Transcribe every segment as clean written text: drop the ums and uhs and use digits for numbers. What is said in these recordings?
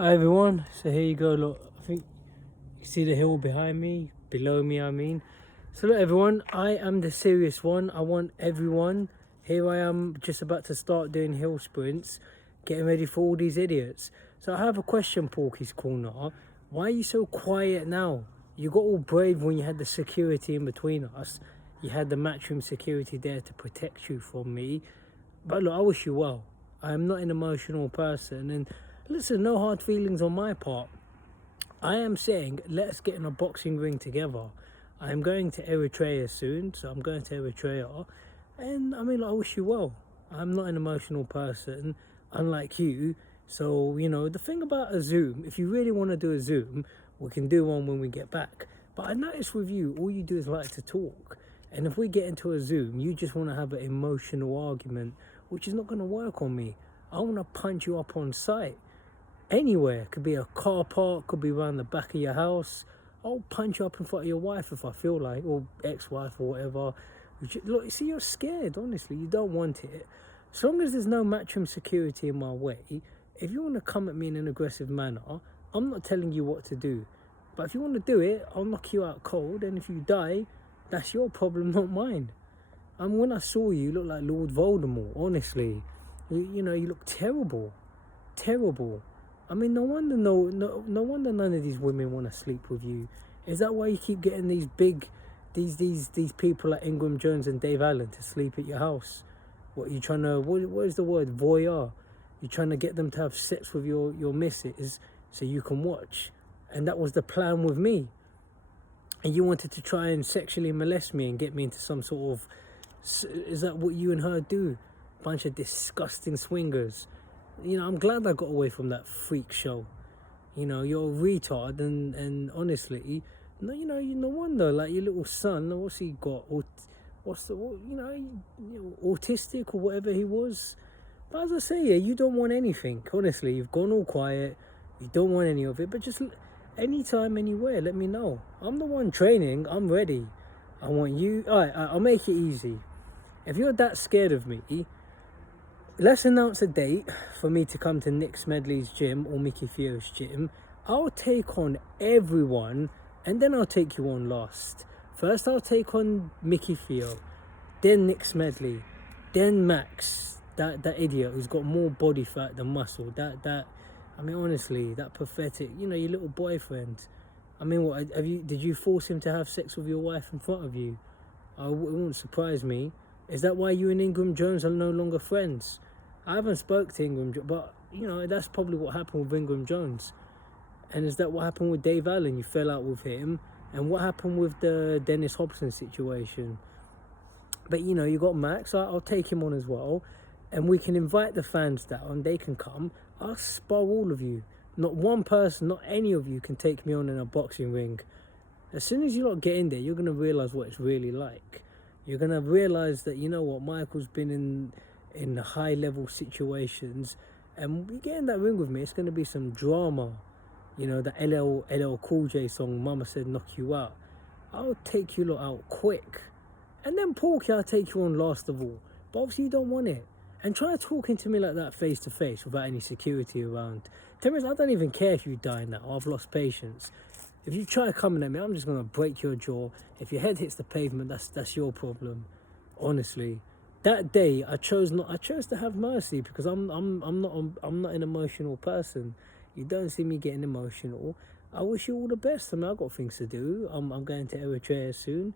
Hi everyone, so here you go. Look, I think you can see the hill behind me, below me I mean. So look everyone, I am the serious one. I want everyone. Here I am just about to start doing hill sprints, getting ready for all these idiots. So I have a question, Porky's Corner. Why are you so quiet now? You got all brave when you had the security in between us. You had the matchroom security there to protect you from me. But look, I wish you well. I am not an emotional person, and listen, no hard feelings on my part. I am saying let's get in a boxing ring together. I am going to Eritrea soon, so I'm going to Eritrea, and I mean, I wish you well. I'm not an emotional person, unlike you. So the thing about a Zoom, if you really want to do a Zoom, we can do one when we get back. But I notice with you, all you do is like to talk. And if we get into a Zoom, you just want to have an emotional argument, which is not going to work on me. I want to punch you up on sight. Anywhere. Could be a car park, could be around the back of your house. I'll punch you up in front of your wife if I feel like, or ex-wife or whatever. Look, see, you're scared, honestly. You don't want it. As long as there's no matchroom security in my way, if you want to come at me in an aggressive manner, I'm not telling you what to do. But if you want to do it, I'll knock you out cold, and if you die, that's your problem, not mine. When I saw you, you looked like Lord Voldemort, honestly. You look terrible. Terrible. I mean, no wonder none of these women want to sleep with you. Is that why you keep getting these people like Ingram Jones and Dave Allen to sleep at your house? What, you trying to, what is the word, voyeur? You're trying to get them to have sex with your missus so you can watch. And that was the plan with me. And you wanted to try and sexually molest me and get me into some sort of, is that what you and her do? Bunch of disgusting swingers. I'm glad I got away from that freak show. You're a retard, and honestly, no wonder, like your little son, what's he got? Autistic or whatever he was. But as I say, yeah, you don't want anything. Honestly, you've gone all quiet. You don't want any of it, but just anytime, anywhere, let me know. I'm the one training. I'm ready. I want you. All right, I'll make it easy. If you're that scared of me, let's announce a date for me to come to Nick Smedley's gym or Mickey Theo's gym. I'll take on everyone, and then I'll take you on last. First, I'll take on Mickey Theo, then Nick Smedley, then Max, that idiot who's got more body fat than muscle. I mean, honestly, that pathetic, your little boyfriend. I mean, what did you force him to have sex with your wife in front of you? It wouldn't surprise me. Is that why you and Ingram Jones are no longer friends? I haven't spoke to Ingram, but that's probably what happened with Ingram Jones. And is that what happened with Dave Allen? You fell out with him. And what happened with the Dennis Hobson situation? But you got Max. I'll take him on as well, and we can invite the fans down. They can come. I'll spar all of you. Not one person, not any of you can take me on in a boxing ring. As soon as you lot get in there, you're gonna realize what it's really like. You're gonna realize that Michael's been in high level situations, and you get in that ring with me, it's gonna be some drama. The LL Cool J song, Mama Said Knock You Out. I'll take you lot out quick. And then Porky, I'll take you on last of all. But obviously you don't want it. And try talking to me like that face to face without any security around. Terrence, I don't even care if you die now. I've lost patience. If you try coming at me, I'm just gonna break your jaw. If your head hits the pavement, that's your problem. Honestly, that day I chose to have mercy, because I'm not an emotional person. You don't see me getting emotional. I wish you all the best. I mean, I've got things to do. I'm going to Eritrea soon.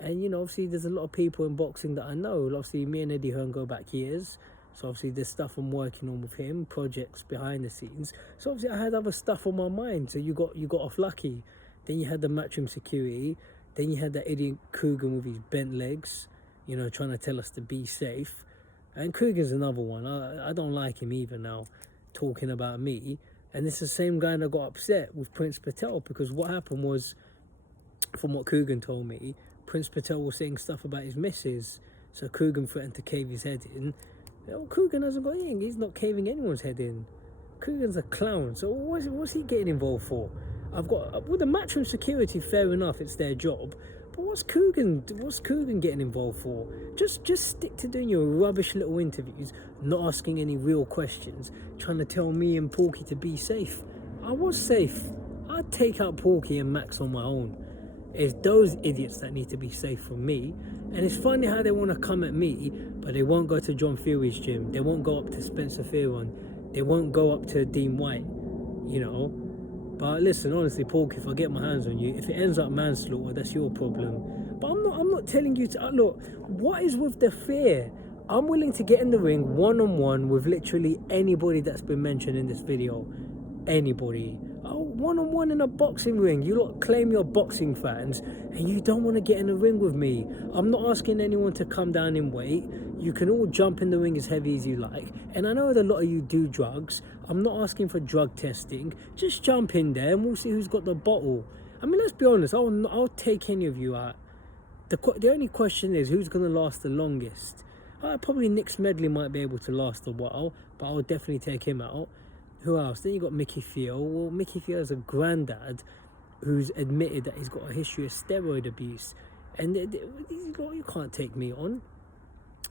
And, obviously there's a lot of people in boxing that I know. Obviously, me and Eddie Hearn go back years. So, obviously, there's stuff I'm working on with him, projects behind the scenes. So, obviously, I had other stuff on my mind. So, you got off lucky. Then you had the matchroom security. Then you had that idiot Coogan with his bent legs, trying to tell us to be safe. And Coogan's another one. I don't like him either now, talking about me. And it's the same guy that got upset with Prince Patel, because what happened was, from what Coogan told me, Prince Patel was saying stuff about his missus, so Coogan threatened to cave his head in. Well, Coogan hasn't got anything. He's not caving anyone's head in. Coogan's a clown, so what's he getting involved for? With the matchroom security, fair enough, it's their job. But what's Coogan getting involved for? Just stick to doing your rubbish little interviews, not asking any real questions, trying to tell me and Porky to be safe. I was safe. I'd take out Porky and Max on my own. It's those idiots that need to be safe from me. And it's funny how they want to come at me, but they won't go to John Fury's gym. They won't go up to Spencer Fearon. They won't go up to Dean White, you know. But listen, honestly, Porky, if I get my hands on you, if it ends up manslaughter, that's your problem. But I'm not telling you to, look, what is with the fear? I'm willing to get in the ring one-on-one with literally anybody that's been mentioned in this video. Anybody. Oh, one-on-one in a boxing ring. You lot claim you're boxing fans and you don't want to get in the ring with me. I'm not asking anyone to come down in weight. You can all jump in the ring as heavy as you like. And I know that a lot of you do drugs. I'm not asking for drug testing. Just jump in there and we'll see who's got the bottle. I mean, let's be honest. I'll take any of you out. The only question is who's going to last the longest. Probably Nick Smedley might be able to last a while, but I'll definitely take him out. Who else? Then you got Mickey Theo. Well, Mickey Theo's a granddad who's admitted that he's got a history of steroid abuse. And you can't take me on.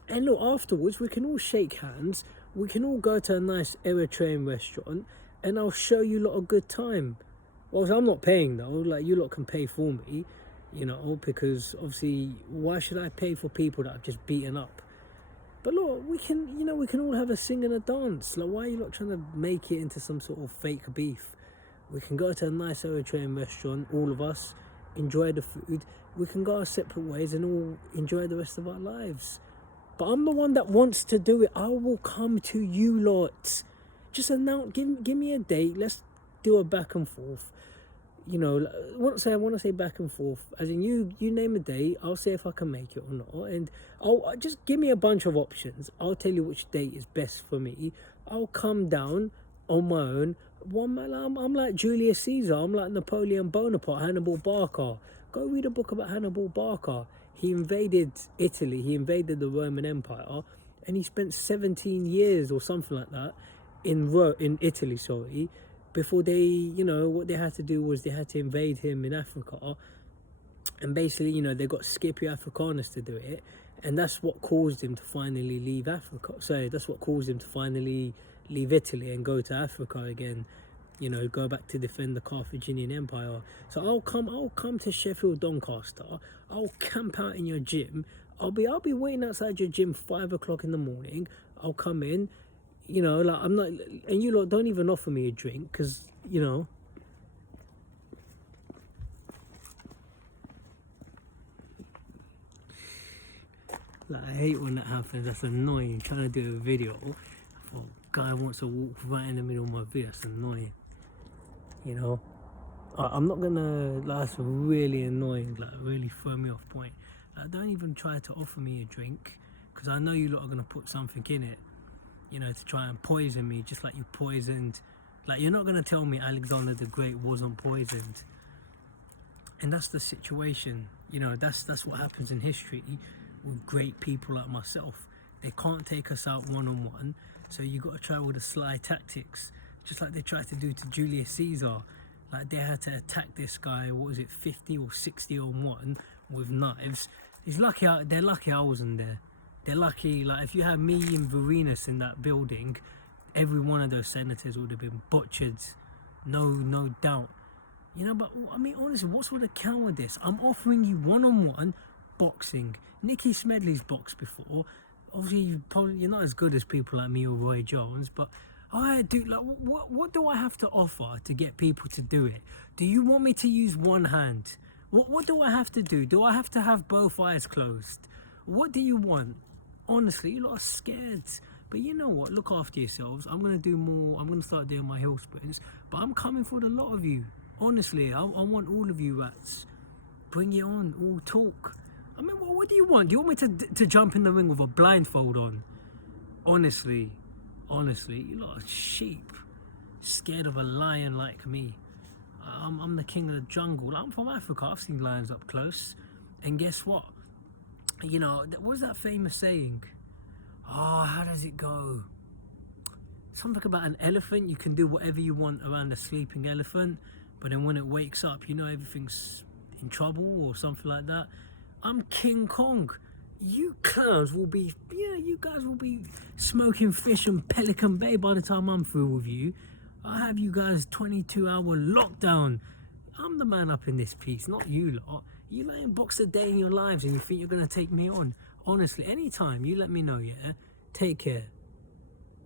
And look, afterwards, we can all shake hands. We can all go to a nice Eritrean restaurant. And I'll show you lot a good time. Well, I'm not paying though. Like, you lot can pay for me. You know, because obviously, why should I pay for people that I've just beaten up? But look, we can all have a sing and a dance. Like, why are you not trying to make it into some sort of fake beef? We can go to a nice Eritrean restaurant, all of us, enjoy the food. We can go our separate ways and all enjoy the rest of our lives. But I'm the one that wants to do it. I will come to you lot. Just announce, give me a date. Let's do a back and forth. You know, I want to say back and forth, as in you name a date, I'll say if I can make it or not, and I'll just give me a bunch of options. I'll tell you which date is best for me. I'll come down on my own. I'm like Julius Caesar. I'm like Napoleon Bonaparte, Hannibal Barca. Go read a book about Hannibal Barca. He invaded Italy. He invaded the Roman Empire, and he spent 17 years or something like that in Italy. Sorry. Before they, you know, what they had to do was they had to invade him in Africa. And basically, you know, they got Scipio Africanus to do it. And that's what caused him to finally leave Africa. So that's what caused him to finally leave Italy and go to Africa again. You know, go back to defend the Carthaginian Empire. So I'll come to Sheffield Doncaster. I'll camp out in your gym. I'll be waiting outside your gym 5 o'clock in the morning. I'll come in. You know, like, I'm not, and you lot don't even offer me a drink, because, you know. Like, I hate when that happens. That's annoying. I'm trying to do a video. I thought, guy wants to walk right in the middle of my video. That's annoying. You know. I'm not gonna, that's really annoying. Like, really throw me off point. Like, don't even try to offer me a drink, because I know you lot are gonna put something in it. You know, to try and poison me, just like you poisoned. Like, you're not going to tell me Alexander the Great wasn't poisoned. And that's the situation. You know, that's what happens in history with great people like myself. They can't take us out one-on-one, so you got to try all the sly tactics, just like they tried to do to Julius Caesar. Like, they had to attack this guy, what was it, 50 or 60 on one with knives. They're lucky I wasn't there. They're lucky. Like, if you had me and Varenus in that building, every one of those senators would have been butchered, no doubt. You know, but I mean, honestly, what's with the cowardice? I'm offering you one-on-one boxing. Nicky Smedley's boxed before. Obviously, you're not as good as people like me or Roy Jones, but I do. Like, what do I have to offer to get people to do it? Do you want me to use one hand? What do I have to do? Do I have to have both eyes closed? What do you want? Honestly, you lot are scared. But you know what? Look after yourselves. I'm going to do more. I'm going to start doing my hill sprints. But I'm coming for the lot of you. Honestly, I want all of you rats. Bring it on. All talk. I mean, what do you want? Do you want me to jump in the ring with a blindfold on? Honestly, you lot are sheep. Scared of a lion like me. I'm the king of the jungle. I'm from Africa. I've seen lions up close. And guess what? You know, what's that famous saying? Oh, how does it go? Something about an elephant. You can do whatever you want around a sleeping elephant, but then when it wakes up, you know everything's in trouble or something like that. I'm King Kong. You clowns will be, you guys will be smoking fish in Pelican Bay by the time I'm through with you. I'll have you guys 22-hour lockdown. I'm the man up in this piece, not you lot. You like box a day in your lives and you think you're going to take me on. Honestly, anytime, you let me know, yeah? Take care.